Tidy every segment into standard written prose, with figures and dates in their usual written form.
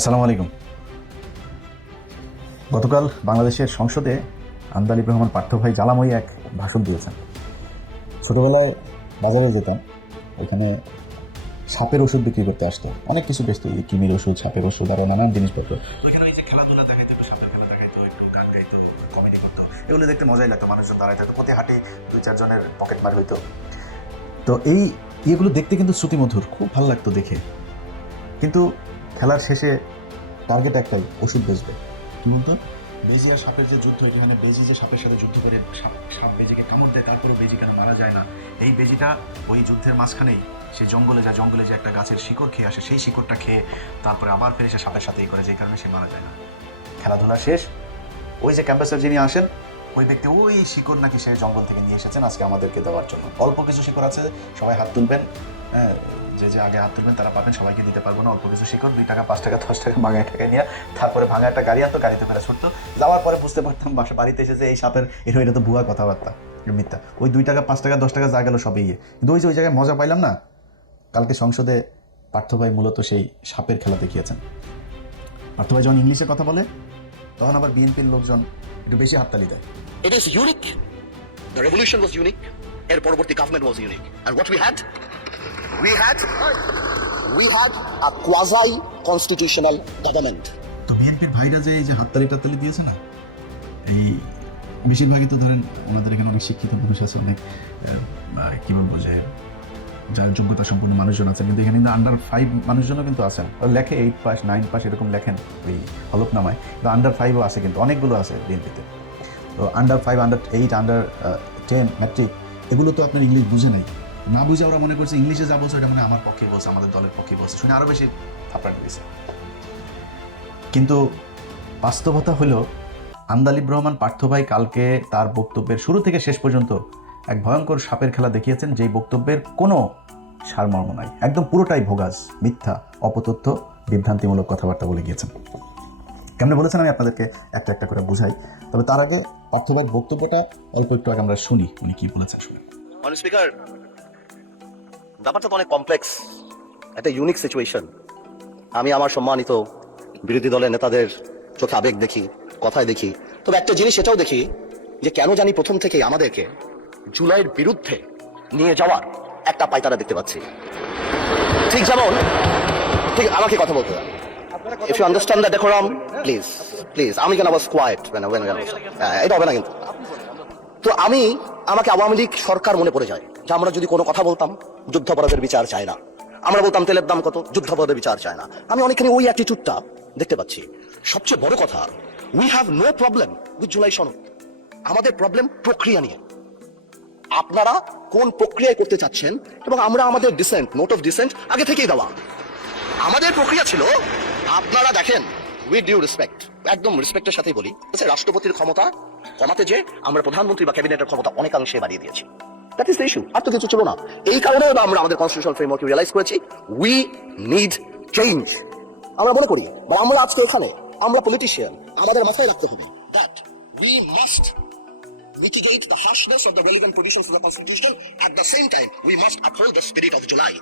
আসসালামু আলাইকুম। গতকাল বাংলাদেশের সংসদে আন্দালিব রহমান পার্থ ভাই জ্বালাময়ী এক ভাষণ দিয়েছেন। ছোটোবেলায় বাজারে যেতাম, ওখানে সাপের ওষুধ বিক্রি করতে আসতো, অনেক কিছু বেচতো, এই কৃমির ওষুধ, সাপের ওষুধ, আরও নানান জিনিসপত্র। ওইখানে ওই যে খেলাধুলা দেখাইতো, একটু সাপের খেলা দেখাইতো, একটু গান গাইতো, কমেডি করতো, এগুলো দেখতে মজাই লাগতো। মানুষজন দাঁড়াইতে হতো, প্রতি হাঁটি 2-4 জনের পকেট মার হইতো। তো এই ইয়েগুলো দেখতে কিন্তু শ্রুতিমধুর, খুব ভালো লাগতো দেখে। কিন্তু খেলার শেষে টার্গেট একটাই, ওষুধ বেচবে। কি বলতো? বেজি আর সাপের যে যুদ্ধ, এখানে বেজি যে সাপের সাথে যুদ্ধ করে সাপ বেজিকে কামড় দেয়, তারপরেও বেজি কেন মারা যায় না, এই বেজিটা ওই যুদ্ধের মাঝখানেই সে জঙ্গলে যায়, জঙ্গলে যে একটা গাছের শিকড় খেয়ে আসে, সেই শিকড়টা খেয়ে তারপরে আবার ফিরে সে সাপের সাথেই করে, যে কারণে সে মারা যায় না। খেলাধুলা শেষ, ওই যে ক্যাম্পাসের যিনি আসেন, ওই ব্যক্তি ওই শিকড় নাকি সে জঙ্গল থেকে নিয়ে এসেছেন আজকে আমাদেরকে দেওয়ার জন্য। অল্প কিছু শিকড় আছে, সবাই হাত তুলবেন, হ্যাঁ, যে আগে হাত তুলবেন তারা পাবেন, সবাইকে দিতে পারবো না। অল্প কিছু শিকড়, 2 টাকা 5 টাকা 10 টাকা ভাঙায় টাকায় নিয়ে তারপরে ভাঙা একটা গাড়ি আনতো, গাড়িতে করে ছুটতো। যাওয়ার পরে বুঝতে পারতাম বাড়িতে এসে যে এই সাপের এটা তো ভুয়া কথাবার্তা, মিথ্যা। ওই 2 টাকা 5 টাকা 10 টাকা যা গেল সবই ইয়ে। কিন্তু ওই জায়গায় মজা পাইলাম না। কালকে সংসদে পার্থ ভাই মূলত সেই সাপের খেলা দেখিয়েছেন। পার্থ ভাই যখন ইংলিশে কথা বলে, তখন আবার বিএনপির লোকজন একটু বেশি হাততালি দেয়। It is unique. The revolution was unique. এর পরবর্তী government was unique. And what we had a quasi-constitutional government. তো বিএনপির ভাইরা যে এই যে হাততালি টাততালি দিয়েছে না, এই বেশিরভাগই তো ধরেন ওনাদের এখানে অনেক শিক্ষিত পুরুষ আছে, অনেক কী বলবো, যে যার যোগ্যতা সম্পন্ন মানুষজন আছেন, কিন্তু এখানে কিন্তু আন্ডার 5 মানুষজনও কিন্তু আছেন। লেখে 8 পাস 9 পাস এরকম লেখেন ওই হলফনামায়, কিন্তু আন্ডার 5ও আছে, কিন্তু অনেকগুলো আছে বিএনপিতে। তো আন্ডার 5, আন্ডার 8, আন্ডার 10 ম্যাট্রিক, এগুলো তো আপনার ইংলিশ বুঝে নাই। না বুঝে ওরা মনে করছে ইংলিশে যা বলছে ওটা মানে আমার পক্ষে বলছে, আমাদের দলের পক্ষে বলছে, শুনে আরও বেশি থাপড়ানি দিয়েছে। কিন্তু বাস্তবতা হলো, আন্দালিব রহমান পার্থ ভাই কালকে তার বক্তব্যের শুরু থেকে শেষ পর্যন্ত এক ভয়ঙ্কর সাপের খেলা দেখিয়েছেন, যেই বক্তব্যের কোনো সারমর্ম নাই, একদম পুরোটাই ভোগাস, মিথ্যা, অপতথ্য, বিভ্রান্তিমূলক কথাবার্তা বলে গিয়েছেন। কেমন বলেছেন আমি আপনাদেরকে একটা একটা করে বুঝাই। তবে তার আগে পার্থভাইয়ের বক্তব্যটা অল্প একটু আগে আমরা শুনি, উনি কি বলেছেন শুনে। মাননীয় স্পিকার, ব্যাপারটা তো অনেক কমপ্লেক্স, একটা ইউনিক সিচুয়েশন। আমি আমার সম্মানিত বিরোধী দলের নেতাদের চোখে আবেগ দেখি, কথায় দেখি, তবে একটা জিনিস এটাও দেখি যে কেন জানি প্রথম থেকেই আমাদেরকে জুলাইয়ের বিরুদ্ধে নিয়ে যাওয়ার একটা পায়তারা দেখতে পাচ্ছি। ঠিক যেমন, ঠিক আমাকে কথা বলতে দাও। If you understand the decorum, please. আমি কেন was quiet when এটা হবে না কিন্তু। তো আমাকে আওয়ামী লীগ সরকার মনে পড়ে যায়, যে আমরা যদি কোনো কথা বলতাম, যুদ্ধাপরাধের বিচার চায় না। আমরা বলতাম তেলের দাম কত, যুদ্ধাপরাধের বিচার চায় না। আমি অনেকখানি ওই অ্যাটিটিউডটা দেখতে পাচ্ছি। সবচেয়ে বড় কথা, we have no problem with July সনদ। আমাদের প্রবলেম প্রক্রিয়া নিয়ে। আপনারা কোন প্রক্রিয়ায় করতে চাচ্ছেন, এবং আমরা আমাদের ডিসেন্ট, নোট অফ ডিসেন্ট আগে থেকেই দেওয়া। আমাদের প্রক্রিয়া ছিল, আপনারা দেখেন, উইথ ডিউ রেসপেক্ট, একদম রেসপেক্টের সাথেই বলি, রাষ্ট্রপতির ক্ষমতা কমাতে যে আমরা প্রধানমন্ত্রী বা ক্যাবিনেটের ক্ষমতা অনেকাংশে বাড়িয়ে দিয়েছি। দ্যাট ইজ দ্য ইস্যু, আর তো কিছু ছিল না। এই কারণে আমরা আমাদের কনস্টিটিউশনাল ফ্রেমওয়ার্ক রিয়েলাইজ করেছি, উই নিড চেঞ্জ। আমরা মনে করি, বা আমরা আজকে এখানে, আমরা পলিটিশিয়ান, আমাদের মাথায় রাখতে হবে that we must mitigate the harshness of the relevant provisions of the Constitution. At the same time, we must uphold the spirit of July.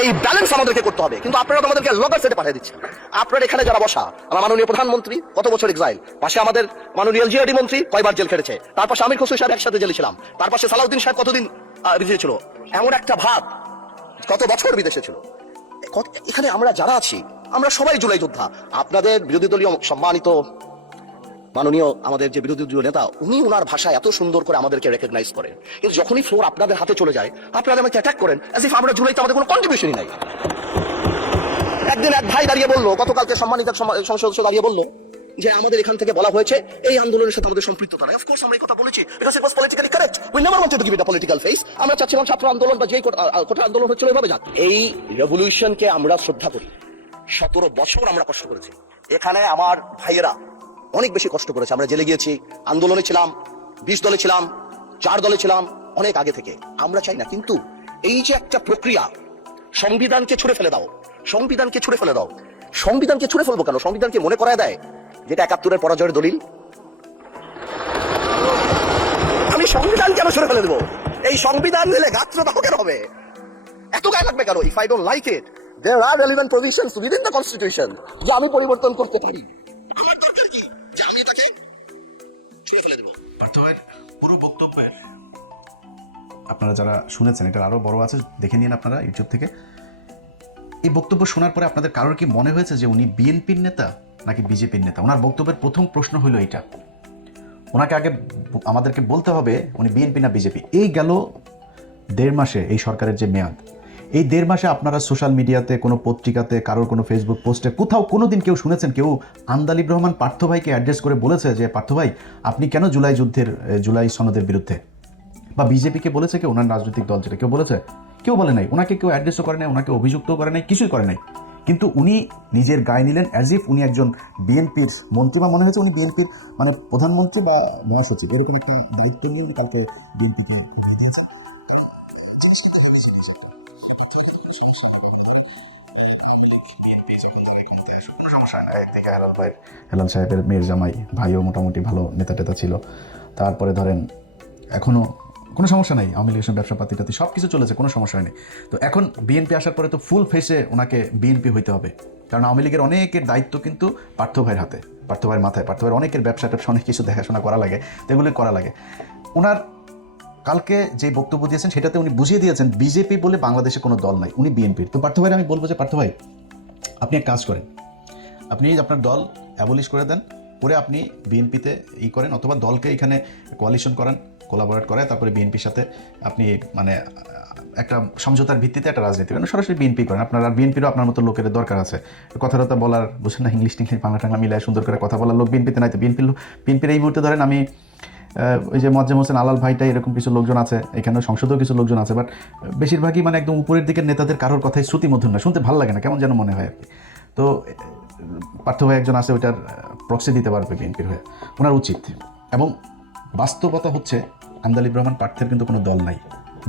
এই ব্যালেন্স আমাদেরকে করতে হবে। কিন্তু আপনারা তো আমাদেরকে লগর সেটে পাঠিয়ে দিচ্ছেন। আপনারা এখানে যারা বসা, আমার মাননীয় প্রধানমন্ত্রী কত বছর এক্সাইল, পাশে আমাদের মাননীয় এলজিআরডি মন্ত্রী কয়বার জেল খেটেছে, তার পাশে আমির খসরু সাহেব একসাথে জেলে ছিলাম, তার পাশে সালাউদ্দিন সাহেব কতদিন বিদেশে ছিল, এমন একটা ভাব, কত বছর বিদেশে ছিল। এখানে আমরা যারা আছি, আমরা সবাই জুলাই যোদ্ধা। আপনাদের বিরোধী দলীয় সম্মানিত মাননীয় আমাদের যে বিরোধী দলীয় নেতা, উনি ওনার ভাষায় এত সুন্দর করে আমাদেরকে রেকগনাইজ করেন, কিন্তু যখনই ফ্লোর আপনাদের হাতে চলে যায়, আপনারা আমাকে অ্যাটাক করেন অ্যাজ ইফ আমরা জুলাইতে আমাদের কোনো কন্ট্রিবিউশনই নাই। একদিন এক ভাই দাঁড়িয়ে বললো, গতকালকে সম্মানিত সংসদ সদস্য দাঁড়িয়ে বললো যে আমাদের এখান থেকে বলা হয়েছে এই আন্দোলনের সাথে আমাদের সম্পৃক্ততা নাই। অফকোর্স আমরা এই কথা বলেছি, because it was politically correct. We never wanted to give it a political face. আমরা চাচ্ছিলাম ছাত্র আন্দোলন বা যেই কোটা আন্দোলন হচ্ছিল এভাবে যাক। এই রেভলিউশনকে আমরা শ্রদ্ধা করি। 17 বছর আমরা কষ্ট করেছি। এখানে আমার ভাইয়েরা অনেক বেশি কষ্ট করেছে। আমরা জেলে গিয়েছি, আন্দোলনে ছিলাম, 20 দলে ছিলাম, 4 দলে ছিলাম, অনেক আগে থেকে। আমরা চাই না, কিন্তু এই যে একটা প্রক্রিয়া, সংবিধানকে ছুঁড়ে ফেলে দাও, সংবিধানকে ছুঁড়ে ফেলে দাও। সংবিধানকে ছুঁড়ে ফেলবো কেন? সংবিধানকে মনে করায় দেয় যেটা 71-এর পরাজয়ের দলিল। আমি সংবিধান কেন ছুঁড়ে ফেলে দেবো? এই সংবিধান দিলে গাত্রদাহ কেন হবে? এত গায়ে লাগবে কেন? If I don't like it, there are relevant provisions within the constitution যে আমি পরিবর্তন করতে পারি। আমার দরকার কি যে আমি এটাকে ছুঁড়ে ফেলে দেবো? পার্থ ভাইয়ের পুরো বক্তব্যের আপনারা যারা শুনেছেন, এটার আরও বড় আছে, দেখে নিন আপনারা ইউটিউব থেকে। এই বক্তব্য শোনার পরে আপনাদের কারোর কি মনে হয়েছে যে উনি বিএনপির নেতা নাকি বিজেপির নেতা? ওনার বক্তব্যের প্রথম প্রশ্ন হলো এইটা। ওনাকে আগে আমাদেরকে বলতে হবে উনি বিএনপি না বিজেপি। এই গেল 1.5 মাসে এই সরকারের যে মেয়াদ, এই 1.5 মাসে আপনারা সোশ্যাল মিডিয়াতে, কোনো পত্রিকাতে, কারোর কোনো ফেসবুক পোস্টে কোথাও কোনো দিন কেউ শুনেছেন কেউ আন্দালিব রহমান পার্থ ভাইকে অ্যাড্রেস করে বলেছে যে পার্থ ভাই আপনি কেন জুলাই সনদের বিরুদ্ধে? বা বিজেপিকে বলেছে কেউ, ওনার রাজনৈতিক দল যেটা, কেউ বলেছে? কেউ বলে নাই। ওনাকে কেউ অ্যাড্রেসও করে নাই, ওনাকে অভিযুক্তও করে নাই, কিছুই করে নাই। কিন্তু উনি নিজের গায়ে নিলেন অ্যাজ ইফ উনি একজন বিএনপির মন্ত্রী, বা মনে হয়েছে উনি বিএনপির মানে প্রধানমন্ত্রী বা মহাসচিব, এরকম একটা দায়িত্ব নিয়ে উনি কালকে বিএনপিকে দিয়েছেন। কোনো সমস্যা হয় না। একদিকে হেলাল সাহেবের মেয়ের জামাই ভাইও মোটামুটি ভালো নেতা টেতা ছিল। তারপরে ধরেন এখনও কোনো সমস্যা নাই, আওয়ামী লীগের ব্যবসা পাতি সব কিছু চলেছে, কোনো সমস্যা হয়নি। তো এখন বিএনপি আসার পরে তো ফুল ফেসে ওনাকে বিএনপি হইতে হবে, কারণ আওয়ামী লীগের অনেকের দায়িত্ব কিন্তু পার্থ ভাইয়ের হাতে, পার্থ ভাইয়ের মাথায়। পার্থ ভাইয়ের অনেকের ব্যবসা ট্যাবসা অনেক কিছু দেখাশোনা করা লাগে, তো এগুলি করা লাগে। ওনার কালকে যে বক্তব্য দিয়েছেন সেটাতে উনি বুঝিয়ে দিয়েছেন বিজেপি বলে বাংলাদেশে কোনো দল নাই, উনি বিএনপির। তো পার্থ ভাইয়ের আমি বলবো যে পার্থ ভাই আপনি এক কাজ করেন, আপনি আপনার দল অ্যাবলিশ করে দেন, করে আপনি বিএনপিতে করেন, অথবা দলকে এখানে কোয়ালিশন করেন, কোলাবোরেট করে তারপরে বিএনপির সাথে আপনি মানে একটা সমঝোতার ভিত্তিতে একটা রাজনীতি করেন, সরাসরি বিএনপি করেন। আপনার আর বিএনপিরও আপনার মতো লোকের দরকার আছে, কথাটা বলার, বুঝছেন না, ইংলিশ বাংলা টাংলা মিলায় সুন্দর করে কথা বলার লোক বিএনপিতে নাই। তো বিএনপির এই মুহূর্তে ধরেন আমি ওই যে মোয়াজ্জেম হোসেন আলাল ভাইটাই এরকম কিছু লোকজন আছে, এখানে সংসদেও কিছু লোকজন আছে, বাট বেশিরভাগই মানে একদম উপরের দিকের নেতাদের কারোর কথাই শ্রুতিমধুর না, শুনতে ভালো লাগে না, কেমন যেন মনে হয় আর কি। তো পার্থ ভাই একজন আছে, ওইটার প্রক্সি দিতে পারবে বিএনপির হয়ে, ওনার উচিত। এবং বাস্তবতা হচ্ছে আন্দালিব রহমান পার্থের কিন্তু কোনো দল নাই।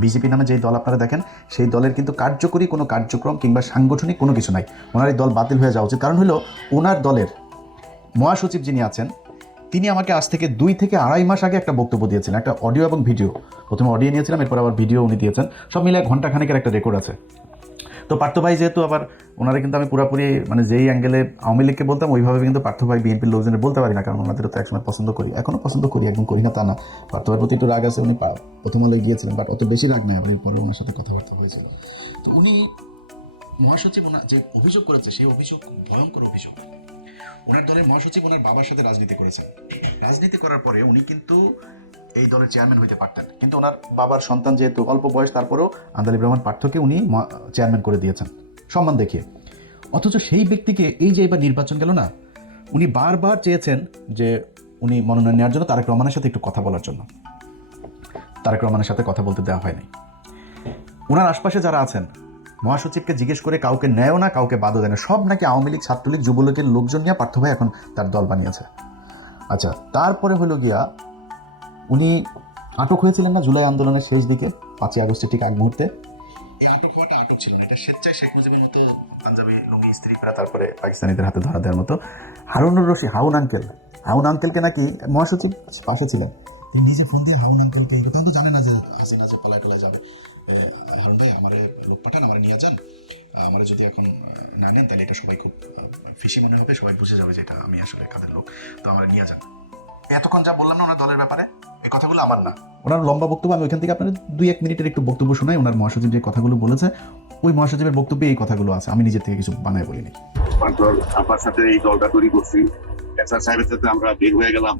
বিজেপি নামে যেই দল আপনারা দেখেন সেই দলের কিন্তু কার্যকরী কোনো কার্যক্রম কিংবা সাংগঠনিক কোনো কিছু নাই। ওনার এই দল বাতিল হয়ে যাওয়া উচিত। কারণ হলো ওনার দলের মহাসচিব যিনি আছেন তিনি আমাকে আজ থেকে 2 থেকে আড়াই মাস আগে একটা বক্তব্য দিয়েছেন, একটা অডিও এবং ভিডিও। প্রথমে অডিও নিয়েছিলাম, এরপর আবার ভিডিও উনি দিয়েছেন, সব মিলে ঘন্টাখানেকের একটা রেকর্ড আছে। তো পার্থ ভাই যেহেতু আবার ওনারা কিন্তু আমি পুরোপুরি মানে যেই অ্যাঙ্গেলে আওয়ামী লীগকে বলতাম ওইভাবে কিন্তু পার্থ ভাই বিএনপির লোকজনের বলতে পারি না, কারণ ওনাদেরও তো একসময় পছন্দ করি, এখনও পছন্দ করি, একদম করি না তা না। পার্থ ভাইয়ের প্রতি একটু রাগ আছে, উনি প্রথম আলোয় গিয়েছিলেন, বাট অত বেশি রাগ নাই, আবার পরে ওনার সাথে কথাবার্তা হয়েছিল। তো উনি মহাসচিব ওনার যে অভিযোগ করেছে সেই অভিযোগ ভয়ঙ্কর অভিযোগ। ওনার দলের মহাসচিব ওনার বাবার সাথে রাজনীতি করেছেন, রাজনীতি করার পরে উনি কিন্তু এই দলের চেয়ারম্যান হইতে পারতেন, কিন্তু ওনার বাবার সন্তান যেহেতু অল্প বয়স, তারপরেও আন্দালিব রহমান পার্থকে উনি চেয়ারম্যান করে দিয়েছেন সম্মান দেখিয়ে। অথচ সেই ব্যক্তিকে এই যে এবার নির্বাচন গেল না, উনি বারবার চেয়েছেন যে উনি মনোনয়ন নেওয়ার জন্য তারেক রহমানের সাথে একটু কথা বলার জন্য, তারেক রহমানের সাথে কথা বলতে দেওয়া হয়নি। ওনার আশপাশে যারা আছেন মহাসচিবকে জিজ্ঞেস করে কাউকে নেয়ও না, কাউকে বাদও দেয় না, সব নাকি আওয়ামী লীগ, ছাত্রলীগ, যুবলীগের লোকজন নিয়ে পার্থ ভাই এখন তার দল বানিয়েছে। আচ্ছা, তারপরে হলো গিয়া উনি আটক হয়েছিলেন না জুলাই আন্দোলনের শেষ দিকে, 5ই আগস্টের ঠিক আগ মুহূর্তে। এই আটক হওয়াটা আটক ছিল না, এটা স্বেচ্ছায় শেখ মুজিবের মতো পাঞ্জাবি লুঙ্গি ইস্ত্রি করা, তারপরে পাকিস্তানিদের হাতে ধরা দেওয়ার মতো। হারুনুর রশিদ হাউন আঙ্কেলকে নাকি মহাসচিব পাশে ছিলেন, তিনি নিজে ফোন দিয়ে হাউন আঙ্কেলকে এই কথা তো জানে না যে আসে না যে পালায় যাবে, হারুন ভাই আমার লোক পাঠান, আমার নিয়ে যান, আমার যদি এখন না নেন তাহলে এটা সবাই খুব ফিসি মনে হবে, সবাই বুঝে যাবে যে এটা আমি আসলে কাদের লোক, তো আমার নিয়ে যান। এতক্ষণ যা বললাম না ওনার দলের ব্যাপারে, এই কথাগুলো আমার না, ওনার লম্বা বক্তব্য, আমি ওইখান থেকে আপনার 2-1 মিনিটের একটু বক্তব্য শোনাই। ওনার মহাসচিব যে কথাগুলো বলেছে ওই মহাসচিবের বক্তব্যে এই কথাগুলো আছে, আমি নিজের থেকে কিছু বানায় বলিনি। আপনার সাথে এই দলটা তৈরি করছি, এসআর সাহেবের সাথে আমরা বের হয়ে গেলাম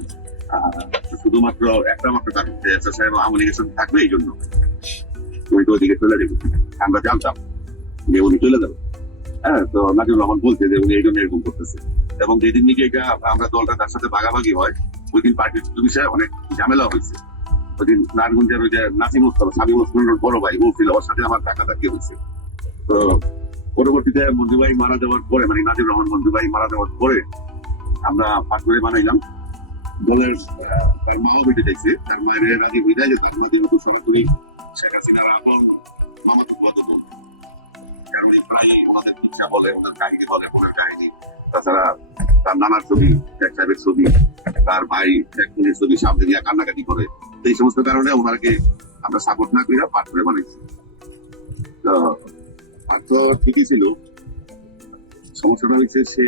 শুধুমাত্র একটা মাত্র কারণ যে এসআর সাহেব আওয়ামী লীগের সাথে থাকবে, এই জন্য উনি তো ওদিকে চলে যাবে, আমরা জানতাম যে উনি চলে যাবে। হ্যাঁ, তো নাজিবুর রহমান বলছে যে উনি এই জন্য এরকম করতেছে, এবং যেদিন নাকি এটা আমরা দলটা তার সাথে ভাগাভাগি হয় ওই দিন পার্টির বিষয়ে অনেক ঝামেলা হয়েছে। ওই দিন নারায়ণগঞ্জের ওই যে নাসিম ওসমান, সাবিম ওসমানের বড় ভাই বলছিল ওর সাথে আমার টাকাটাকি হয়েছে। তো পরবর্তীতে মঞ্জু ভাই মারা যাওয়ার পরে, মানে নাজিবুর রহমান মঞ্জু ভাই মারা যাওয়ার পরে আমরা পাটুরে বানাইলাম দলের। তার মাও বেঁচে যাইছে, তার মায়ের রাজি হয়ে যায় যে তার মাঝে মতো সরাসরি শেখ হাসিনার আপন মামাতো ফুয়াতো বোন, কারণ প্রায় ওনাদের ইচ্ছা বলে, ওনার কাহিনী বলে, ওনার কাহিনী। তাছাড়া তার নানার ছবি, শেখ সাহেবের ছবি, তার ভাই শেখ মুজিবের ছবি সামনে দিয়ে কান্নাকাটি করে, এই সমস্ত কারণে ওনাকে আমরা সাপোর্ট না করে পাটুরে বানাইছি। তো পার্থ ঠিকই ছিল সমস্যাটা হয়েছে সে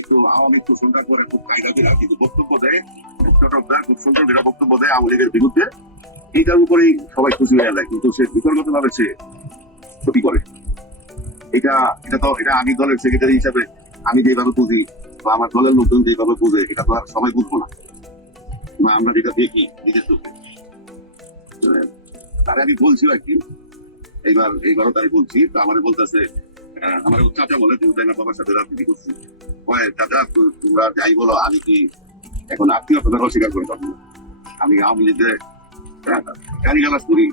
একটু আওয়ামী শোষণটা করে খুব কায়দা দিলা, কিন্তু বক্তব্য দেয় খুব সুন্দর যেটা বক্তব্য দেয় আওয়ামী লীগের বিরুদ্ধে, এইটার উপরেই সবাই খুশি হয়ে যায়, কিন্তু সে বিতর্কত ভাবে সে ক্ষতি করে। এটা আমি দলের সেক্রেটারি হিসাবে আমি যেভাবে বুঝি বা আমার দলের লোকজন যেভাবে বুঝে, এটা তো আর সবাই বুঝবো না, বা আমরা যেটা দেখি নিজের চোখে। তারা আমি বলছি আর কি, এইবারও তাই বলছি। তো আমার বলতেছে, আমার চাচা বলে যে আমার বাবার সাথে রাজনীতি করছি, চাচা তোমরা যাই বলো, আমি কি এখন আত্মীয়তার অস্বীকার করে পারবো? আমি আওয়ামী লীগের গালি গালাজ করি,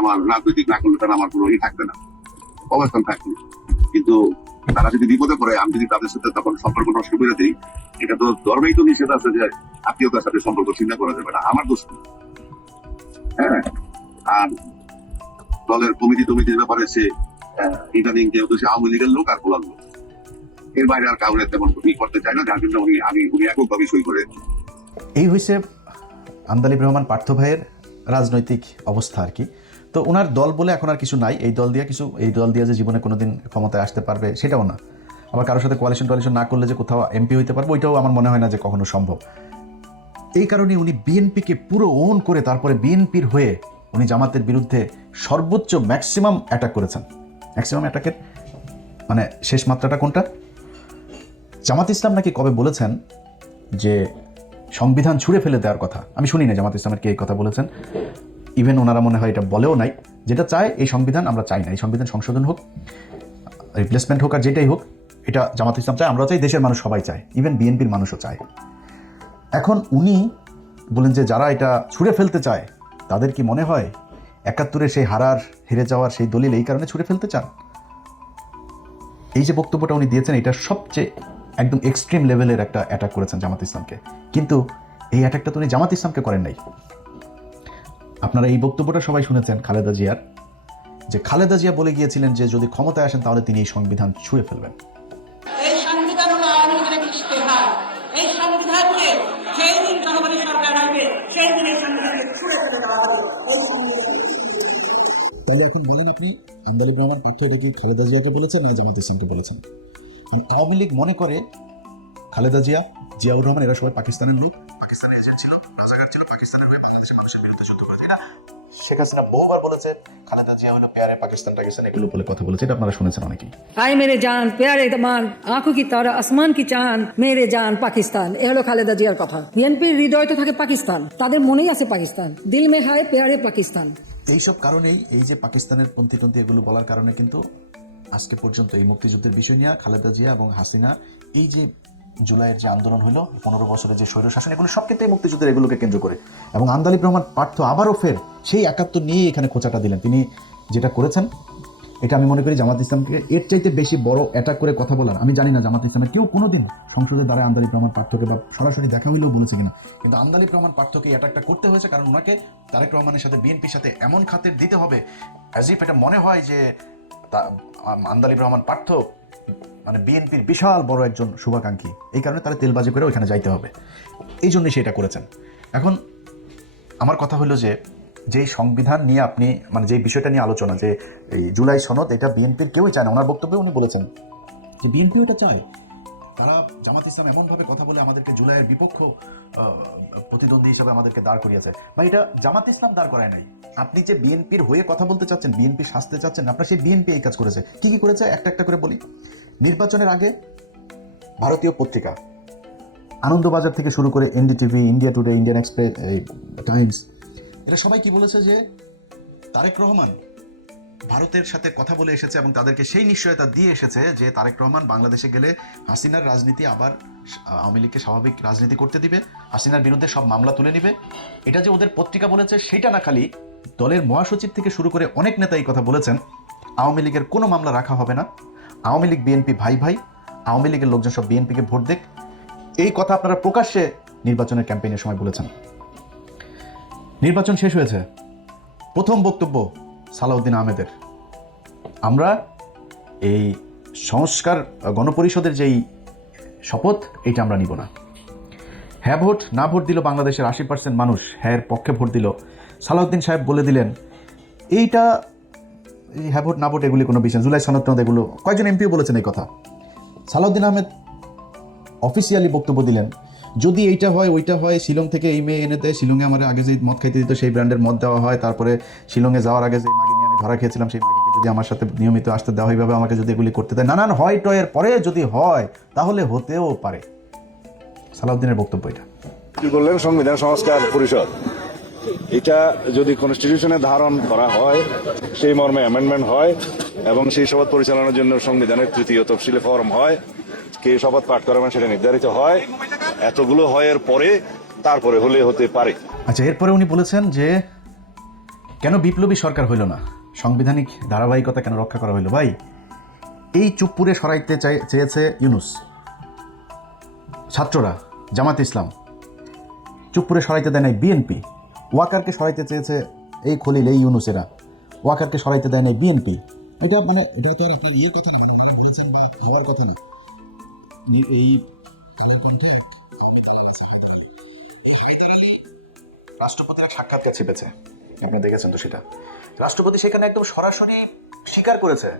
আমার রাজনৈতিক না করলে তারা আমার কোনো থাকবে না, অবস্থান থাকবে। কিন্তু তারা যদি বিপদে পড়ে, আমি যদি তাদের সাথে তখন সম্পর্ক নষ্ট করে দিই, এটা তো ধর্মেই তো নিষেধ আছে যে আত্মীয়তার সাথে সম্পর্ক চিন্তা করা যাবে না, আমার দোষ। হ্যাঁ, আর দলের কমিটির ব্যাপারে সে ইদানিং যেহেতু সে আওয়ামী লীগের লোক আর বলার লোক, এর বাইরে আর কাউরে তেমন করতে চায় না, যার জন্য উনি এককভাবে সই করে। এই হয়েছে আন্দালিব রহমান পার্থ ভাইয়ের রাজনৈতিক অবস্থা আর কি। তো ওনার দল বলে এখন আর কিছু নাই, এই দল দিয়ে যে জীবনে কোনোদিন ক্ষমতায় আসতে পারবে সেটাও না। আবার কারোর সাথে কোয়ালিশন না করলে যে কোথাও এমপি হইতে পারবে, ওইটাও আমার মনে হয় না যে কখনো সম্ভব। এই কারণে উনি বিএনপিকে পুরো ওন করে তারপরে বিএনপির হয়ে উনি জামাতের বিরুদ্ধে সর্বোচ্চ ম্যাক্সিমাম অ্যাটাক করেছেন। ম্যাক্সিমাম অ্যাটাকের মানে শেষ মাত্রাটা কোনটা? জামাত ইসলাম নাকি কবে বলেছেন যে সংবিধান ছুঁড়ে ফেলে দেওয়ার কথা। আমি শুনি না জামাত ইসলামের কে এই কথা বলেছেন, ইভেন ওনারা মনে হয় এটা বলেও নাই। যেটা চায় এই সংবিধান আমরা চাই না, এই সংবিধান সংশোধন হোক, রিপ্লেসমেন্ট হোক, আর যেটাই হোক, এটা জামাত ইসলাম চায়, আমরা চাই, দেশের মানুষ সবাই চায়, ইভেন বিএনপির মানুষও চায়। এখন উনি বলেন যে যারা এটা ছুঁড়ে ফেলতে চায় তাদের কি মনে হয় ৭১ সেই হেরে যাওয়ার সেই দলিল এই কারণে ছুঁড়ে ফেলতে চান? এই যে বক্তব্যটা উনি দিয়েছেন, এটা সবচেয়ে একদম এক্সট্রিম লেভেলের একটা অ্যাটাক করেছেন জামাত ইসলামকে। কিন্তু এই অ্যাটাকটা তো উনি জামাত ইসলামকে করেন নাই। আপনারা এই বক্তব্যটা সবাই শুনেছেন খালেদা জিয়ার, যে খালেদা জিয়া বলে গিয়েছিলেন যে যদি ক্ষমতায় আসেন তাহলে তিনি এই সংবিধান ছুঁড়ে ফেলবেন। এই সংবিধান হলো আওয়ামী লীগের একটি ইশতেহার। এই সংবিধানকে যেই দিন জনগণের সরকার আসবে সেই দিন এই সংবিধানকে ছুঁড়ে ফেলে দেওয়া হবে। তাহলে এখন বলুন আপনি, আন্দালিব রহমান পার্থ এটা কি খালেদা জিয়াকে বলেছেন না জামাত ইসলামকে বলেছেন? আওয়ামী লীগ মনে করে খালেদা জিয়া, জিয়াউর রহমান এরা সবাই পাকিস্তানের লোক, পাকিস্তানের এজেন্ট ছিল, রাজাকার ছিল, পাকিস্তানের হয়ে বাংলাদেশের মানুষের বিরুদ্ধে যুদ্ধ করেছে। এটা শেখ হাসিনা বহুবার বলেছে, খালেদা জিয়া হলো প্যারে পাকিস্তান টাকিস্তান এগুলো বলে কথা বলেছে, এটা আপনারা শুনেছেন অনেকেই। आए मेरे जान प्यारे दमान आंखों की तारा आसमान की चांद मेरे जान पाकिस्तान এ হলো খালেদা জিয়ার কথা। বিএনপির হৃদয় তো থাকে পাকিস্তান, তাদের মনেই আছে পাকিস্তান, দিল মে হায় প্যারে পাকিস্তান। এইসব কারণেই এই যে পাকিস্তানের পন্থী এগুলো বলার কারণে কিন্তু আজকে পর্যন্ত এই মুক্তিযুদ্ধের বিষয় নিয়ে খালেদা জিয়া এবং হাসিনা, এই যে জুলাইয়ের যে আন্দোলন হলো, 15 বছরের যে স্বৈরশাসন, এগুলো সব ক্ষেত্রে মুক্তিযুদ্ধের এগুলোকে কেন্দ্র করে। এবং আন্দালিব রহমান পার্থ আবারও ফের সেই ৭১ নিয়ে এখানে খোঁচাটা দিলেন। তিনি যেটা করেছেন এটা আমি মনে করি জামাত ইসলামকে এর চাইতে বেশি বড় অ্যাটাক করে কথা বলার, আমি জানি না জামাত ইসলামের কেউ কোনোদিন সংসদের দ্বারা আন্দালিব রহমান পার্থকে বা সরাসরি দেখা হইলেও বলেছে কিনা, কিন্তু আন্দালিব রহমান পার্থকে এই অ্যাটাকটা করতে হয়েছে কারণ ওনাকে তারেক রহমানের সাথে বিএনপির সাথে এমন খাতের দিতে হবে অ্যাজ ইফ এটা মনে হয় যে আন্দালিব রহমান পার্থ মানে বিএনপির বিশাল বড় একজন শুভাকাঙ্ক্ষী, এই কারণে তারা তেলবাজি করে ওইখানে যাইতে হবে, এই জন্যই সেটা করেছেন। এখন আমার কথা হলো যে যেই সংবিধান নিয়ে আপনি মানে যেই বিষয়টা নিয়ে আলোচনা, যে এই জুলাই সনদ, এটা বিএনপির কেউই চায় না। ওনার বক্তব্যে উনি বলেছেন যে বিএনপিও এটা চায়। তারা জামাত ইসলাম এমনভাবে কথা বলে আমাদেরকে জুলাইয়ের বিপক্ষ প্রতিদ্বন্দ্বী হিসেবে আমাদেরকে দাঁড় করিয়েছে, বা এটা জামাত ইসলাম দাঁড় করায় নাই। আপনি যে বিএনপির হয়ে কথা বলতে চাচ্ছেন, বিএনপি শাস্তে চাচ্ছেন, আপনার সেই বিএনপি এই কাজ করেছে। কি কি করেছে একটা একটা করে বলি। নির্বাচনের আগে ভারতীয় পত্রিকা আনন্দবাজার থেকে শুরু করে NDTV, India today, Indian express, Times, এরা সবাই কি বলেছে যে তারেক রহমান ভারতের সাথে কথা বলে এসেছে এবং তাদেরকে সেই নিশ্চয়তা দিয়ে এসেছে যে তারেক রহমান বাংলাদেশে গেলে হাসিনার রাজনীতি আবার আওয়ামী লীগকে স্বাভাবিক রাজনীতি করতে দিবে, হাসিনার বিরুদ্ধে সব মামলা তুলে নিবে। এটা যে ওদের পত্রিকা বলেছে সেটা না, খালি দলের মহাসচিব থেকে শুরু করে অনেক নেতা এই কথা বলেছেন, আওয়ামী লীগের কোনো মামলা রাখা হবে না, আওয়ামী লীগ বিএনপি ভাই ভাই, আওয়ামী লীগের লোকজন সব বিএনপিকে ভোট দেখ, এই কথা আপনারা প্রকাশ্যে নির্বাচনের ক্যাম্পেইনের সময় বলেছেন। নির্বাচন শেষ হয়েছে, প্রথম বক্তব্য সালাউদ্দিন আহমেদের, আমরা এই সংস্কার গণপরিষদের যেই শপথ এটা আমরা নিব না। হ্যাঁ ভোট না ভোট দিল বাংলাদেশের 80% মানুষ, হ্যাঁ এর পক্ষে ভোট দিল। সালাউদ্দিন সাহেব বলে দিলেন এইটা এই হ্যাভোট নাভোট এগুলি কোনো বিষয়, জুলাই সনদ টনদ এগুলো, কয়েকজন এমপিও বলেছেন এই কথা। সালাউদ্দিন আহমেদ অফিসিয়ালি বক্তব্য দিলেন, যদি এইটা হয় ওইটা হয়, শিলং থেকে এই মেয়ে এনে দেয়, শিলংয়ে আমার আগে যে মদ খাইতে দিত সেই ব্র্যান্ডের মদ দেওয়া হয়, তারপরে শিলংয়ে যাওয়ার আগে যে মাগি নিয়ে আমি ধরা খেয়েছিলাম সেই মাগিকে যদি আমার সাথে নিয়মিত আসতে দেওয়া হইভাবে আমাকে যদি এগুলি করতে দেয়, নানান হয় টয়ের পরে যদি হয় তাহলে হতেও পারে। সালাউদ্দিনের বক্তব্য এটা। কি করলেন সংবিধান সংস্কার পরিষদ, এটা যদি কনস্টিটিউশনে ধারণ করা হয়, সেই মর্মে অ্যামেন্ডমেন্ট হয় এবং সেই শপথ পরিচালনার জন্য সংবিধানের 3য় তফসিলে ফরম হয়, কে শপথ পাঠ করাবেন সেটা নির্ধারিত হয়, এতগুলো হয় এর পরে তারপরে হলে হতে পারে। আচ্ছা, এরপরে উনি বলেছেন যে কেন বিপ্লবী সরকার হইল না, সাংবিধানিক ধারাবাহিকতা কেন রক্ষা করা হইল। ভাই, এই চুপপুরে সরাইতে চেয়েছে ইউনূস, ছাত্ররা, জামাতে ইসলাম, চুপপুরে সরাইতে দেয় নাই বিএনপি, ওয়াকারকে সরাইতে চেয়েছে এই খলিল, এই ইউনূসেরা, ওয়াকারকে সরাইতে দেয় নাই বিএনপি। এটা মানে এটা তো আর আপনার ইয়ের কথা না, বলেছেন বা হওয়ার কথা না। এই রাষ্ট্রপতিরা সাক্ষাৎকার ছিপেছে, আপনি দেখেছেন তো সেটা। রাষ্ট্রপতি সেখানে একদম সরাসরি স্বীকার করেছে।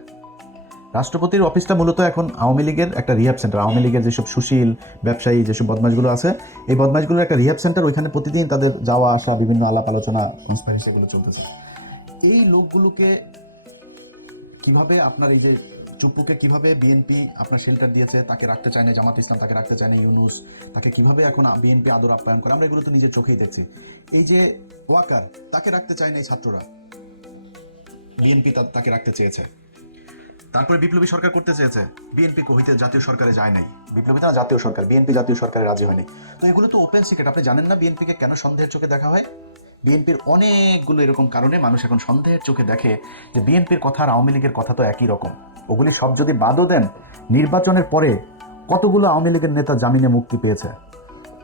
রাষ্ট্রপতির অফিসটা মূলত এখন আওয়ামী লীগের একটা রিহ্যাব সেন্টার। আওয়ামী লীগের যেসব সুশীল ব্যবসায়ী, যেসব বদমাশগুলো আছে, এই বদমাশগুলোর একটা রিহ্যাব সেন্টার। ওইখানে প্রতিদিন তাদের যাওয়া আসা, বিভিন্ন আলাপ আলোচনা, কনস্পাইরেসি এগুলো চলতেছে। এই লোকগুলোকে কিভাবে আপনার এই যে চুপ্পুকে কিভাবে বিএনপি আপনার শেল্টার দিয়েছে, তাকে রাখতে চায় না জামাত ইসলাম, তাকে রাখতে চায় না ইউনূস, তাকে কিভাবে এখন বিএনপি আদর আপ্যায়ন করে, আমরা এগুলো তো নিজের চোখেই দেখছি। এই যে ওয়াকার, তাকে রাখতে চায় না এই ছাত্ররা, বিএনপি তাকে রাখতে চেয়েছে। তারপরে বিপ্লবী সরকার করতে চেয়েছে, বিএনপি হইতে জাতীয় সরকারে যায় নাই, বিপ্লবী না জাতীয় সরকার, বিএনপি জাতীয় সরকারে রাজি হয়নি। তো এগুলো তো ওপেন সিক্রেট। আপনি জানেন না বিএনপিকে কেন সন্দেহের চোখে দেখা হয়? বিএনপির অনেকগুলো এরকম কারণে মানুষ এখন সন্দেহের চোখে দেখে যে বিএনপির কথা আর আওয়ামী লীগের কথা তো একই রকম। ওগুলি সব যদি বাদও দেন, নির্বাচনের পরে কতগুলো আওয়ামী লীগের নেতা জামিনে মুক্তি পেয়েছে।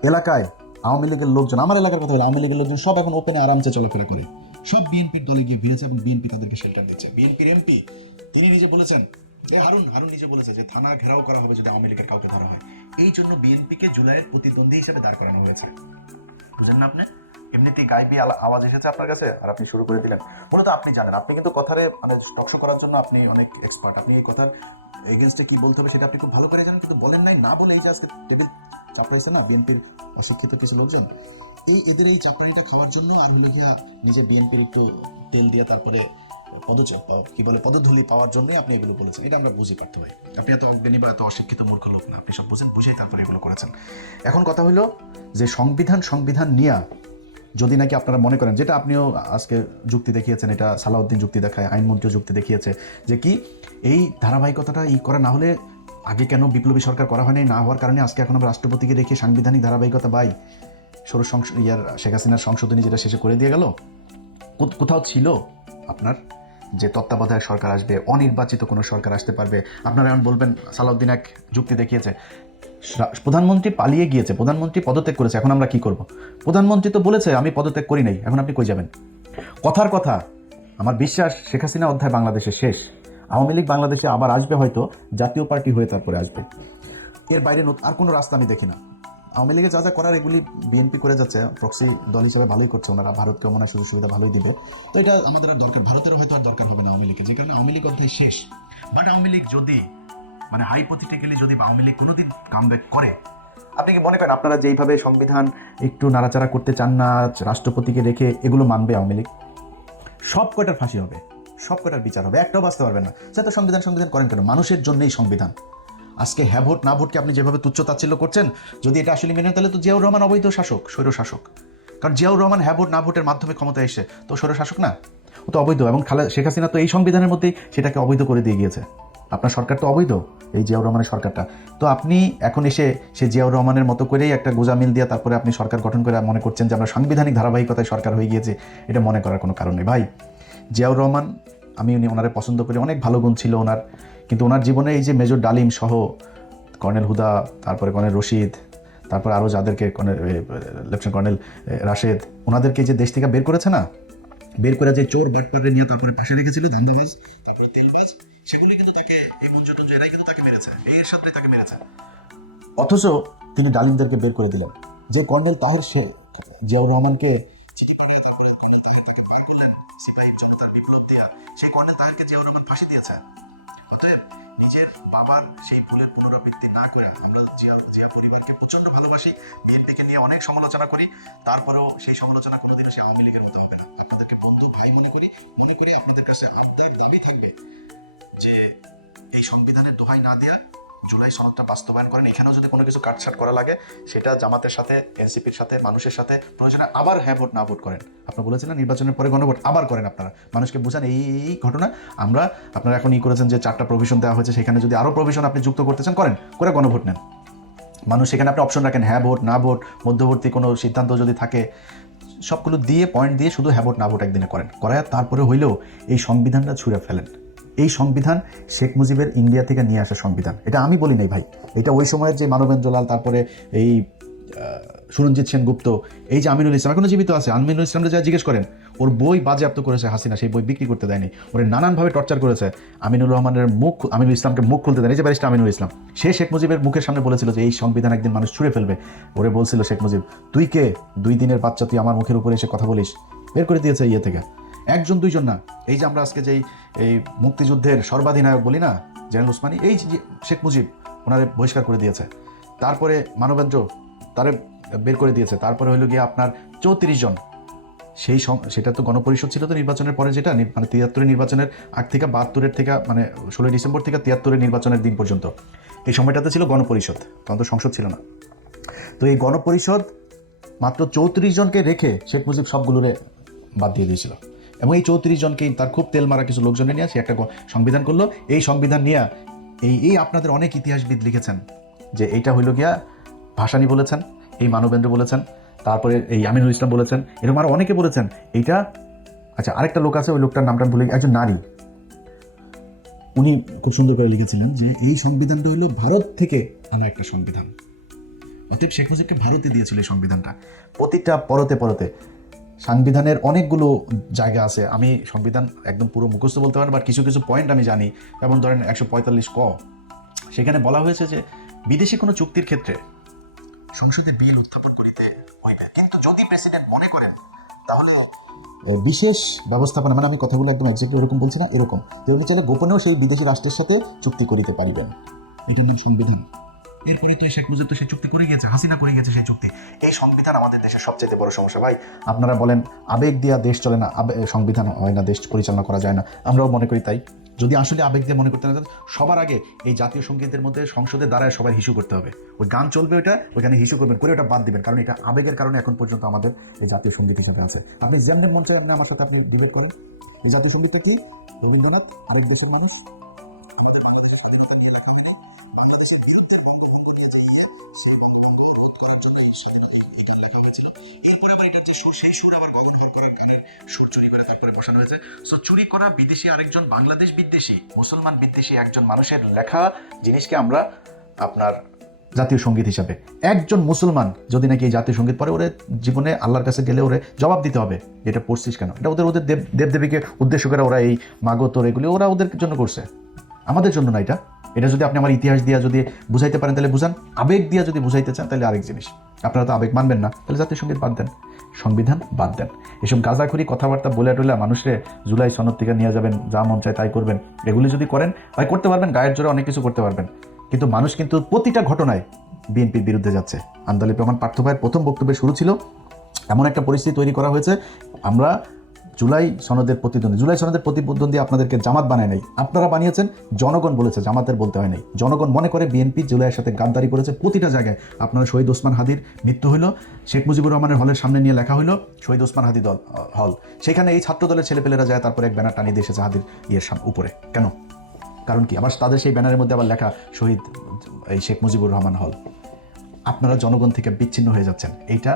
এলাকায় আওয়ামী লীগের লোকজন, আমার এলাকার কথা বলে, আওয়ামী লীগের লোকজন সব এখন ওপেনে আরামসে চলাফেরা করে, সব বিএনপির দলে গিয়ে ভিড়েছে এবং বিএনপি তাদেরকে শেল্টার দিচ্ছে। বিএনপির এমপি তিনি নিজে বলেছেন, হারুন নিজে বলেছে যে থানা ঘেরাও করা হবে যদি আওয়ামী লীগের কাউকে ধরা হয়। এই জন্য বিএনপিকে জুলাইয়ের প্রতিদ্বন্দ্বী হিসেবে দাঁড় করানো হয়েছে। বুঝেন না আপনি? এমনিতেই গাইবি আওয়াজ এসেছে আপনার কাছে আর আপনি শুরু করে দিলেন। মূলত আপনি জানেন, আপনি কিন্তু কথারে মানে টকশো করার জন্য আপনি অনেক এক্সপার্ট। আপনি এই কথার এগেনস্টে কি বলতে হবে সেটা আপনি খুব ভালো করে জানেন, কিন্তু বলেন নাই। না বলে এই যে আজকে টেবিল চাপড়াইছে না বিএনপির অশিক্ষিত কিছু লোকজন, এদের এই চাপড়ানিটা খাওয়ার জন্য আর হলো গিয়া নিজে বিএনপির একটু তেল দিয়ে তারপরে পদধূলি পাওয়ার জন্যই আপনি এগুলো বলেছেন। এটা আমরা বুঝি পারতে পারি। আপনি এত অজ্ঞানী বা এত অশিক্ষিত মূর্খ লোক না, আপনি সব বুঝেন, বুঝেই তারপরে এগুলো করেছেন। এখন কথা হলো যে সংবিধান নিয়ে যদি নাকি আপনারা মনে করেন, যেটা আপনিও আজকে যুক্তি দেখিয়েছেন, এটা সালাউদ্দিন যুক্তি দেখায়, আইনমন্ত্রীও যুক্তি দেখিয়েছে, যে কি এই ধারাবাহিকতাটা করা না হলে আগে কেন বিপ্লবী সরকার করা হয়নি, না হওয়ার কারণে আজকে এখন আমরা রাষ্ট্রপতিকে রেখে সাংবিধানিক ধারাবাহিকতা শেখ হাসিনার সংশোধনী যেটা শেষে করে দিয়ে গেল, কোথাও ছিল আপনার যে তত্ত্বাবধায়ক সরকার আসবে, অনির্বাচিত কোনো সরকার আসতে পারবে। আপনারা এখন বলবেন সালাউদ্দিন এক যুক্তি দেখিয়েছে, প্রধানমন্ত্রী পালিয়ে গিয়েছে, প্রধানমন্ত্রী পদত্যাগ করেছে, এখন আমরা কি করব? প্রধানমন্ত্রী তো বলেছে আমি পদত্যাগ করি নাই, এখন আপনি কই যাবেন? কথার কথা, আমার বিশ্বাস শেখ হাসিনা অধ্যায় বাংলাদেশে শেষ। আওয়ামী লীগ বাংলাদেশে আবার আসবে, হয়তো জাতীয় পার্টি হয়ে তারপরে আসবে। এর বাইরে আর কোনো রাস্তা আমি দেখি না। আওয়ামী লীগে যা করার এগুলি বিএনপি করে যাচ্ছে, প্রক্সি দল হিসেবে ভালোই করছে, ওনারা ভারতকে মনে হয় সুযোগ সুবিধা ভালোই দিবে। তো এটা আমাদের আর দরকার, ভারতেরও হয়তো আর দরকার হবে না আওয়ামী লীগের, যে কারণে আওয়ামী লীগ অধ্যায় শেষ। বাট আওয়ামী লীগ যদি মানে হাইপোথেটিক্যালি যদি আওয়ামী লীগ কোনোদিন কামব্যাক করে, আপনি কি মনে করেন আপনারা যেইভাবে সংবিধান একটু নাড়াচাড়া করতে চান না, রাষ্ট্রপতিকে রেখে এগুলো মানবে আওয়ামী লীগ? সব কয়টার ফাঁসি হবে, সব কয়টার বিচার হবে, একটাও বাঁচতে পারবেন না। সে তো সংবিধান করেন কেন? মানুষের জন্যই সংবিধান। আজকে হ্যাঁ ভোট না ভোটকে আপনি যেভাবে তুচ্ছ তাচ্ছিল্য করছেন, যদি এটা আসলে মেনে, তাহলে তো জিয়াউর রহমান অবৈধ শাসক, স্বৈর শাসক। কারণ জিয়াউর রহমান হ্যাঁ ভোট না ভোটের মাধ্যমে ক্ষমতায় এসে তো স্বৈর শাসক না, ও তো অবৈধ। এবং শেখ হাসিনা তো এই সংবিধানের মধ্যেই সেটাকে অবৈধ করে দিয়ে গিয়েছে। আপনার সরকার তো অবৈধ, এই জিয়াউর রহমানের সরকারটা। তো আপনি এখন এসে সে জিয়াউর রহমানের মতো করেই একটা গোজামিল দিয়ে তারপরে আপনি সরকার গঠন করে মনে করছেন যে আমরা সাংবিধানিক ধারাবাহিকতায় সরকার হয়ে গিয়েছে, এটা মনে করার কোনো কারণ নেই। ভাই, জিয়াউর রহমান, আমি ওনারে পছন্দ করি, অনেক ভালো গুণ ছিল ওনার, কিন্তু ওনার জীবনে এই যে মেজর ডালিম সহ কর্নেল হুদা, তারপরে কর্নেল রশিদ, তারপর আরও যাদেরকে লেফটেন্যান্ট কর্নেল রাশেদ, ওনাদেরকে যে দেশ থেকে বের করেছে না, বের করে যে চোর বাটপারে নিয়ে তারপরে পাশে রেখেছিল, ধান্দাবাজ, তারপরে তেলবাজ, সেগুলি কিন্তু তাকে, এই মঞ্জুর এরাই কিন্তু তাকে মেরেছে, এর সাথে তাকে মেরেছে। অথচ তিনি ডালিমদেরকে বের করে দিলেন। যে কর্নেল তাহের সে জিয়াউর রহমানকে চিঠি পাঠায়, তারপরে কর্নেল তাহের তাকে পার করলেন সিপাহী জনতার বিপ্লব দেয়া, সেই কর্নেল তাহেরকে জিয়াউর পুনরাবৃত্তি না করে আমরা জিয়া পরিবারকে প্রচণ্ড ভালোবাসি, বিএনপিকে নিয়ে অনেক সমালোচনা করি, তারপরেও সেই সমালোচনা কোনোদিনও সেই আওয়ামী লীগের মতো হবে না। আপনাদেরকে বন্ধু ভাই মনে করি আপনাদের কাছে আবদার দাবি থাকবে যে এই সংবিধানের দোহাই না দেওয়া জুলাই সনদটা বাস্তবায়ন করেন। এখানেও যদি কোনো কিছু কাটছাট করা লাগে সেটা জামাতের সাথে, এনসিপির সাথে, মানুষের সাথে প্রয়োজনে আবার হ্যাঁ ভোট না ভোট করেন। আপনারা বলেছিলেন নির্বাচনের পরে গণভোট আবার করেন, আপনারা মানুষকে বোঝান এই ঘটনা। আপনারা এখন করেছেন যে 4টা প্রভিশন দেওয়া হয়েছে, সেখানে যদি আরও প্রভিশন আপনি যুক্ত করতে চান করেন, করে গণভোট নেন। মানুষ সেখানে আপনি অপশন রাখেন হ্যাঁ ভোট, না ভোট, মধ্যবর্তী কোনো সিদ্ধান্ত যদি থাকে, সবগুলো দিয়ে পয়েন্ট দিয়ে শুধু হ্যাঁ ভোট না ভোট একদিনে করেন, করায় তারপরে হইলেও এই সংবিধানটা ছুঁড়ে ফেলেন। এই সংবিধান শেখ মুজিবের ইন্ডিয়া থেকে নিয়ে আসা সংবিধান, এটা আমি বলি নাই ভাই, এটা ওই সময়ের যে মানবেন্দ্র লাল, তারপরে এই সুরঞ্জিত সেনগুপ্ত, এই যে আমিনুল ইসলাম এখনো জীবিত আছে, আমিনুল ইসলামকে যা জিজ্ঞেস করেন, ওর বই বাজেয়াপ্ত করেছে হাসিনা, সেই বই বিক্রি করতে দেয়নি, ওরে নানানভাবে টর্চার করেছে। আমিনুল ইসলামকে মুখ খুলতে দেয়নি, যে ব্যারিস্টার আমিনুল ইসলাম, সে শেখ মুজিবের মুখের সামনে বলেছিল যে এই সংবিধান একদিন মানুষ ছুঁড়ে ফেলবে। ওরে বলছিল শেখ মুজিব, তুই কে, 2 দিনের বাচ্চা, তুই আমার মুখের উপরে এসে কথা বলিস? বের করে দিয়েছে ইয়ে থেকে, 1জন 2জন না। এই যে আমরা আজকে যেই এই মুক্তিযুদ্ধের সর্বাধিনায়ক বলি না, জেনারেল উসমানী, এই যে শেখ মুজিব ওনারে বহিষ্কার করে দিয়েছে, তারপরে মানবেন্দ্র তারে বের করে দিয়েছে, তারপরে হলো গিয়ে আপনার 34 জন। সেটা তো গণপরিষদ ছিল তো নির্বাচনের পরে, যেটা মানে 73 নির্বাচনের আগ থেকে 72 থেকে মানে 16 ডিসেম্বর থেকে 73 নির্বাচনের দিন পর্যন্ত এই সময়টাতে ছিল গণপরিষদ, তখন তো সংসদ ছিল না। তো এই গণপরিষদ মাত্র 34 জনকে রেখে শেখ মুজিব সবগুলোরে বাদ দিয়ে দিয়েছিল, এবং এই 34 জনকেই তার খুব তেল মারা কিছু লোকজনে নিয়ে সে একটা সংবিধান করলো। এই সংবিধান নিয়ে এই আপনাদের অনেক ইতিহাসবিদ লিখেছেন যে এইটা হইল গিয়া ভাসানী বলেছেন, এই মানবেন্দ্র বলেছেন, তারপরে এই আমিনুল ইসলাম বলেছেন, এরকম আরও অনেকে বলেছেন এইটা। আচ্ছা, আরেকটা লোক আছে, ওই লোকটার নামটা ভুলে, একজন নারী, উনি খুব সুন্দর করে লিখেছিলেন যে এই সংবিধানটা হইল ভারত থেকে আনা একটা সংবিধান। অতএব শেখ মুজিবকে ভারতে দিয়েছিল এই সংবিধানটা। প্রতিটা পরতে সংবিধানের অনেকগুলো জায়গা আছে, আমি সংবিধান একদম পুরো মুখস্থ বলতে পারি, বাট কিছু কিছু পয়েন্ট আমি জানি। যেমন ধরেন 145 ক, সেখানে বলা হয়েছে যে বিদেশি কোনো চুক্তির ক্ষেত্রে সংসদে বিল উত্থাপন করিতে হইবে, কিন্তু যদি প্রেসিডেন্ট মনে করেন তাহলে বিশেষ ব্যবস্থাপনা, মানে আমি কথাগুলো একদম এক্সাক্টলি এরকম বলছি না, এরকম তিনি চাইলে গোপনেও সেই বিদেশি রাষ্ট্রের সাথে চুক্তি করিতে পারিবেন। এটার নাম সংবিধান। এরপরে তো শেখ মুজিব তো সেই চুক্তি করে গিয়েছে, হাসিনা করে গেছে সেই চুক্তি। এই সংবিধান আমাদের দেশের সবচেয়ে বড় সমস্যা ভাই। আপনারা বলেন আবেগ দিয়া দেশ চলে না, সংবিধান হয় না, দেশ পরিচালনা করা যায় না, আমরাও মনে করি তাই। যদি আসলে আবেগ দিয়ে মনে করতে না, সবার আগে এই জাতীয় সঙ্গীতের মধ্যে সংসদে দাঁড়ায় সবাই হিসু করতে হবে। ওই গান চলবে, ওইটা ওইখানে হিসু করবেন, করে ওটা বাদ দিবেন, কারণ এটা আবেগের কারণে এখন পর্যন্ত আমাদের এই জাতীয় সঙ্গীত হিসেবে আছে। আপনি যেমন মন চায় আমার সাথে আপনি ডিবেট করেন। এই জাতীয় সঙ্গীতটা কি? রবীন্দ্রনাথ আরেক দেশের মানুষ, বসানো হয়েছে। সো চুরি করা বিদেশি আরেকজন বাংলাদেশ বিদ্বেষী, মুসলমান বিদ্বেষী একজন মানুষের লেখা জিনিসকে আমরা আপনার জাতীয় সঙ্গীত হিসাবে, একজন মুসলমান যদি নাকি এই জাতীয় সঙ্গীত পড়ে, ওরে জীবনে আল্লাহর কাছে গেলে ওরে জবাব দিতে হবে এটা পড়ছিস কেন। এটা ওদের দেবদেবীকে উদ্দেশ্য করে ওরা এই মাগো তোর এগুলি ওরা ওদের জন্য করছে, আমাদের জন্য না। এটা যদি আপনি আমার ইতিহাস দিয়া যদি বুঝাইতে পারেন তাহলে বুঝান, আবেগ দিয়া যদি বুঝাইতে চান তাহলে আরেক জিনিস। আপনারা তো আবেগ মানবেন না, তাহলে জাতীয় সঙ্গীত বাদ দেন, সংবিধান বাদ দেন। এসব গাঁজাখুরি কথাবার্তা বলে টলে মানুষরে জুলাই সনদ থেকে নিয়ে যাবেন, যা মন চায় তাই করবেন, এগুলি যদি করেন ভাই করতে পারবেন, গায়ের জোরে অনেক কিছু করতে পারবেন, কিন্তু মানুষ কিন্তু প্রতিটা ঘটনায় বিএনপির বিরুদ্ধে যাচ্ছে। আন্দালিব রহমান পার্থ ভাইয়ের প্রথম বক্তব্যের শুরু ছিল এমন একটা পরিস্থিতি তৈরি করা হয়েছে, আমরা জুলাই সনদের প্রতিদ্বন্দ্বী আপনাদেরকে জামাত বানায় নাই, আপনারা বানিয়েছেন, জনগণ বলেছে, জামাতের বলতে হয় নাই। জনগণ মনে করে বিএনপি জুলাইয়ের সাথে গাদ্দারি করেছে প্রতিটা জায়গায়। আপনারা শহীদ ওসমান হাদির মৃত্যু হইল, শেখ মুজিবুর রহমানের হলের সামনে নিয়ে লেখা হইল শহীদ ওসমান হাদি হল, সেখানে এই ছাত্র দলের ছেলেপেলেরা যায় তারপরে এক ব্যানার টানিয়ে দিয়ে এসেছে হাদির উপরে। কেন? কারণ কি? আবার তাদের সেই ব্যানারের মধ্যে আবার লেখা শহীদ এই শেখ মুজিবুর রহমান হল। আপনারা জনগণ থেকে বিচ্ছিন্ন হয়ে যাচ্ছেন। এইটা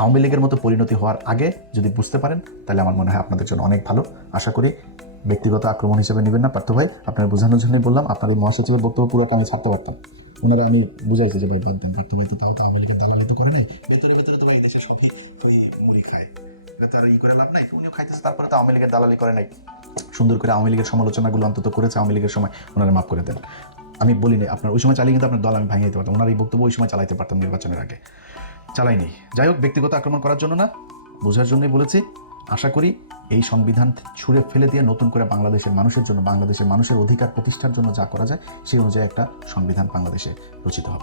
আওয়ামী লীগের মতো পরিণতি হওয়ার আগে যদি বুঝতে পারেন তাহলে আমার মনে হয় আপনাদের জন্য অনেক ভালো। আশা করি ব্যক্তিগত আক্রমণ হিসেবে নেবেন না। পার্থ ভাই আপনার বোঝানোর জন্যই বললাম, আপনার এই মহাসচিবের বক্তব্য পুরোটা আমি ছাড়তে পারতাম, ওনারা আমি বুঝাইছি যে ভাই বাদ দেন, পার্থ ভাই তো তাও তো আওয়ামী লীগের দালালি তো করে নাই, ভেতরে তো ভাই দেশে সবই মুড়ি খায়, তার ই করে লাভ নাই, উনিও খাইতেছে, তারপরে তো আওয়ামী লীগের দালালি করে নাই। সুন্দর করে আওয়ামী লীগের সমালোচনাগুলো অন্তত করেছে আওয়ামী লীগের সময়, ওনারা মাফ করে দেন। আমি বলি নাই আপনার ওই সময় চালিয়ে কিন্তু আপনার দল আমি ভাঙিয়ে দিতে পারতাম, ওনার এই বক্তব্য ওই সময় চালাইতে পারতাম, নির্বাচনের আগে চালাইনি। যাই হোক, ব্যক্তিগত আক্রমণ করার জন্য না, বোঝার জন্যই বলেছি। আশা করি এই সংবিধান ছুঁড়ে ফেলে দিয়ে নতুন করে বাংলাদেশের মানুষের জন্য, বাংলাদেশের মানুষের অধিকার প্রতিষ্ঠার জন্য যা করা যায় সেই অনুযায়ী একটা সংবিধান বাংলাদেশে রচিত হবে।